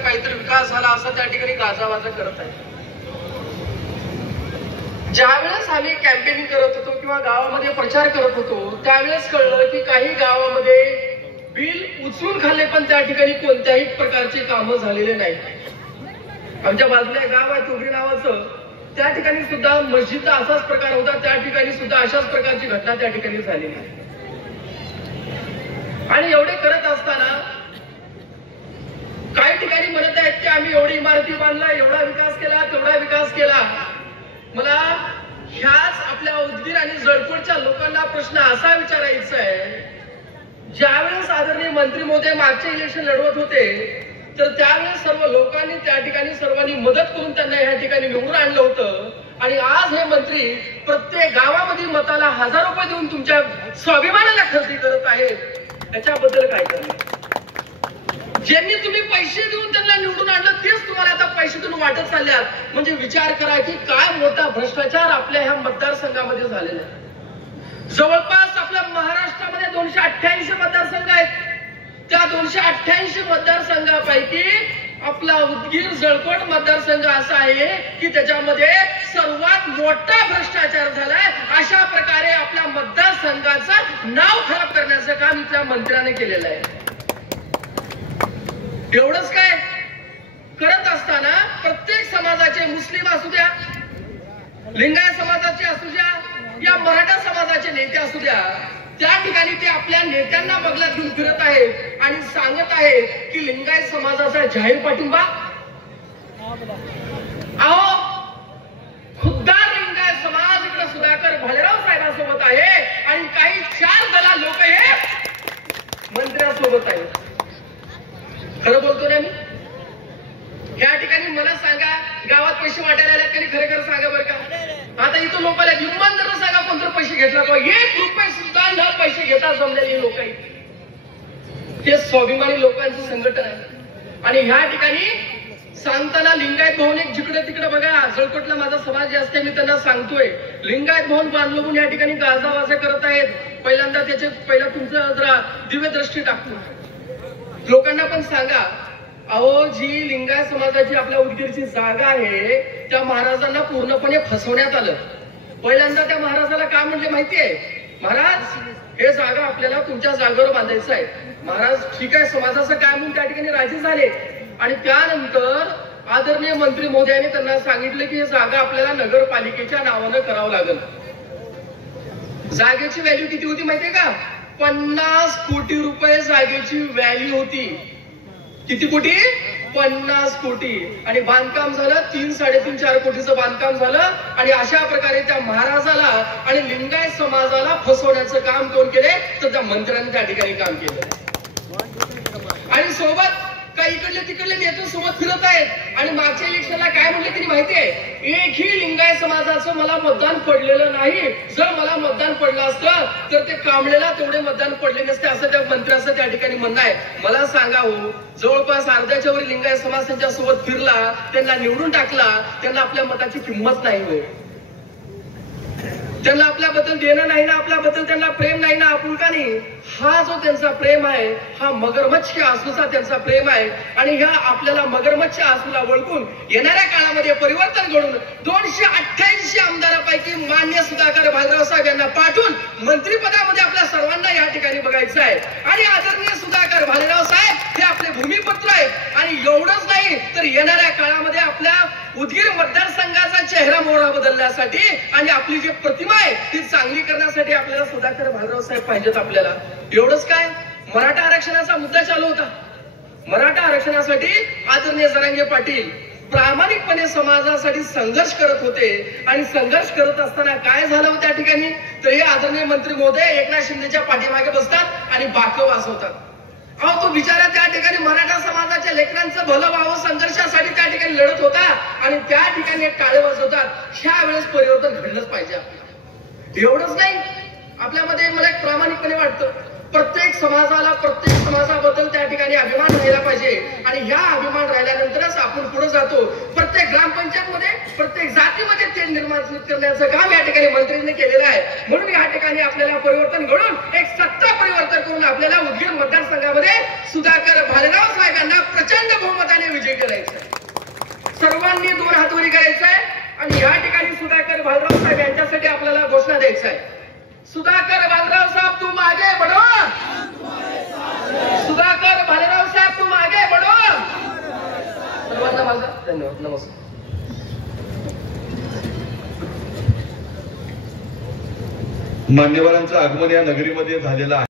काहीतरी विकास झाला असं त्या ठिकाणी गाजावाजा करत आहे. ज्यावेळेस आम्ही कॅम्पेनिंग करत होतो किंवा गावामध्ये प्रचार करत होतो त्यावेळेस कळलं की काही गावामध्ये बिल उचलून खाल्ले पण त्या ठिकाणी कोणत्याही प्रकारची कामं झालेले नाही. आमच्या बाजूला गाव आहे तुगरी नावाचं, त्या ठिकाणी सुद्धा मस्जिदचा असाच प्रकार होता, त्या ठिकाणी सुद्धा अशाच प्रकारची घटना त्या ठिकाणी झालेली आहे. आणि एवढे करत असताना काही ठिकाणी म्हणत आहेत की आम्ही एवढी इमारती बांधल्या, एवढा विकास केला, तेवढा विकास केला. मला ह्याच आपल्या उदगीर आणि जळकोटच्या लोकांना प्रश्न असा विचारायचा आहे, ज्यावेळेस आदरणीय मंत्री महोदय मागचे इलेक्शन लढवत होते तर त्यावेळेस सर्व लोकांनी त्या ठिकाणी सर्वांनी मदत करून त्यांना ह्या ठिकाणी निवडून आणलं होतं. आणि आज हे मंत्री प्रत्येक गावामध्ये मताला 1000 रुपये देऊन तुमच्या स्वाभिमानाला खरेदी करत आहेत. याच्याबद्दल काय करणार? ज्यांनी तुम्ही पैसे देऊन त्यांना निवडून आणलं तेच तुम्हाला आता पैसे देऊन वाटत चालल्यात. म्हणजे विचार करा की काय मोठा भ्रष्टाचार आपल्या ह्या मतदारसंघामध्ये झालेला आहे. जवळपास आपल्या महाराष्ट्रामध्ये 288 मतदारसंघ आहेत. त्या 288 मतदारसंघापैकी आपला उदगीर जळकोट मतदारसंघ असा आहे की त्याच्यामध्ये सर्वात मोठा भ्रष्टाचार झालाय. अशा प्रकारे आपल्या मतदारसंघाचं नाव खराब करण्याचं काम इथल्या मंत्र्याने केलेलं आहे. एवढंच काय करत असताना प्रत्येक समाजाचे, मुस्लिम असू द्या, लिंगायत समाजाचे असू द्या, या मराठा समाजाचे नेते असू द्या, त्या ठिकाणी ते आपल्या नेत्यांना बगलात घेऊन फिरत आहेत आणि सांगत आहेत की लिंगायत समाजाचा जाहीर पाठिंबा. अहो, खुद्दार लिंगायत समाज इकडे सुधाकर भालेराव साहेबांसोबत आहे आणि काही 4 दलाल लोक हे मंत्र्यासोबत आहेत. खरं बोलतो ना मी? या ठिकाणी मला सांगा, गावात पैसे वाटायला आले तरी खरं खरं सांगा बरं का. आता इथं लोकांना इमानदार सांगा कोणतं पैसे घेतला तो 1 रुपये सुद्धा न पैसे घेता जमलेले लोक आहेत. हे स्वाभिमानी लोकांचं संघटन आहे. आणि ह्या ठिकाणी सांगताना लिंगायत भवन एक जिकडे तिकडे बघा, जळकोटला माझा समाज जास्त आहे, मी त्यांना सांगतोय लिंगायत भवन बांधलं म्हणून या ठिकाणी गाजावाजा करत आहेत. पहिल्यांदा पहिला तुमचं जरा दिव्य दृष्टी टाकतो. लोकांना पण सांगा, अहो जी लिंगायत समाजाची आपल्या उदगीरची जागा आहे त्या महाराजांना पूर्णपणे फसवण्यात आलं. पहिल्यांदा त्या महाराजाला काय म्हणले माहितीये? महाराज हे जागा आपल्याला तुमच्या जागेवर बांधायचं आहे. महाराज ठीक आहे समाजाचं काय म्हणून त्या ठिकाणी राजी झाले. आणि त्यानंतर आदरणीय मंत्री महोदयांनी त्यांना सांगितलं की ही जागा आपल्याला नगरपालिकेच्या नावानं करावं लागेल. जागेची व्हॅल्यू किती होती माहितीये का? 50 कोटी रुपये जागेची व्हॅल्यू होती. किती कोटी? 50 कोटी. आणि बांधकाम झालं 3-3.5-4 कोटीचं बांधकाम झालं. आणि अशा प्रकारे त्या महाराजाला आणि लिंगायत समाजाला फसवण्याचं काम कोण केले? तर त्या मंत्र्यांनी त्या ठिकाणी काम केलं. आणि सोबत काही इकडले तिकडले नेते सोबत फिरत आहेत. आणि मागच्या इलेक्शनला काय म्हणले तरी माहितीये? एकही लिंगायत समाजाचं मला मतदान पडलेलं नाही. जर मला मतदान पडलं असतं तर ते कांबळेला तेवढे मतदान पडले नसते असं त्या मंत्र्याचं त्या ठिकाणी म्हणणं आहे. मला सांगा हो, जवळपास अर्ध्याच्या वर लिंगायत समाज त्यांच्या सोबत फिरला, त्यांना निवडून टाकला, त्यांना आपल्या मताची किंमत नाही हो. त्यांना आपल्याबद्दल देणं नाही ना, आपल्याबद्दल त्यांना प्रेम नाही ना, आपुलका नाही. हा जो त्यांचा प्रेम आहे हा मगरमच्छ आसूचा त्यांचा प्रेम आहे. आणि ह्या आपल्याला मगरमच्छ आसूला ओळखून येणाऱ्या काळामध्ये परिवर्तन घडून 288 आमदारापैकी मान्य सुधाकर भालेराव साहेब यांना पाठवून मंत्रिपदामध्ये आपल्या सर्वांना या ठिकाणी बघायचं आहे. आणि आदरणीय सुधाकर भालेराव साहेब हे आपले भूमिपुत्र आहेत. आणि एवढंच नाही तर येणाऱ्या काळामध्ये आपल्या उदगीर मतदारसंघाचा चेहरा मोहरा बदलण्यासाठी आणि आपली जी प्रतिमा आहे ती चांगली करण्यासाठी आपल्याला सुधाकर भालेराव साहेब पाहिजेत आपल्याला. एवढंच काय, मराठा आरक्षणाचा मुद्दा चालू होता. मराठा आरक्षणासाठी आदरणीय जरांगे पाटील प्रामाणिकपणे समाजासाठी संघर्ष करत होते. आणि संघर्ष करत असताना काय झालं त्या ठिकाणी? तर हे आदरणीय मंत्री महोदय एकनाथ शिंदेच्या पाठीमागे बसतात आणि बाकं वाजवतात. अहो तो बिचारा त्या ठिकाणी मराठा समाजाच्या लेकरांचं भलं व्हावं संघर्षासाठी त्या ठिकाणी लढत होता आणि त्या ठिकाणी एक टाळे वाजवतात. ह्या वेळेस परिवर्तन घडलंच पाहिजे आपल्याला. एवढंच नाही, आपल्यामध्ये मला एक प्रामाणिकपणे वाटतं प्रत्येक समाजाबद्दल त्या ठिकाणी अभिमान राहिला पाहिजे. आणि ह्या अभिमान राहिल्यानंतरच आपण पुढे जातो. प्रत्येक ग्रामपंचायतमध्ये प्रत्येक जातीमध्ये ते निर्माण करण्याचं काम या ठिकाणी मंत्र्यांनी केलेलं आहे. म्हणून या ठिकाणी आपल्याला परिवर्तन घडून एक सत्ता परिवर्तन करून आपल्याला उदगीर मतदारसंघामध्ये सुधाकर भालेराव साहेबांना प्रचंड बहुमताने विजय करायचं आहे. सर्वांनी 2 हात वर करायचं आहे आणि या ठिकाणी सुधाकर भालराव साहेब यांच्यासाठी आपल्याला घोषणा द्यायचं आहे. सुधाकर भालराव साहेब तुम आगे बढ़ो, सुधाकर भालराव साहेब तुम आगे बढ़ो. सर्वांना माझा धन्यवाद. नमस्कार. मान्यवरांचं आगमन या नगरीमध्ये झालेलं आहे.